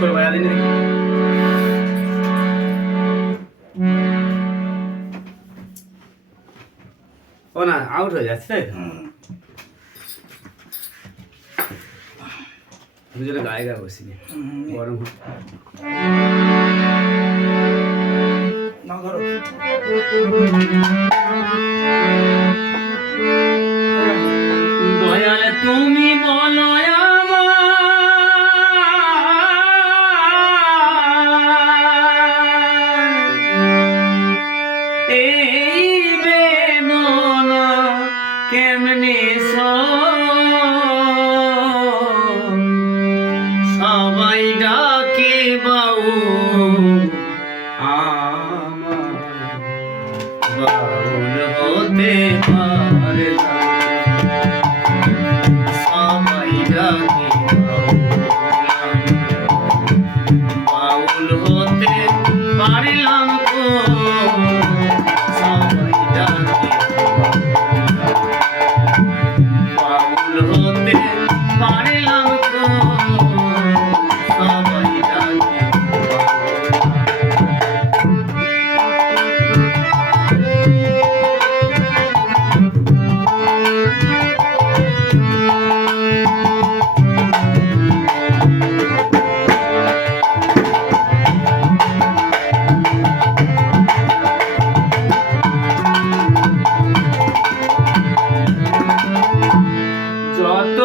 করে বাজা দিন ও না আউট হয়ে যাচ্ছে তাই দুজনে গায়ে গায়ে বসি গরম না ধরো। হতে পারতাম আমায় ডাকে বাউল। হতে পারলাম আমায় ডাকে বাউল হতে পারলাম কত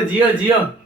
જીઓ જીઓ જીઓ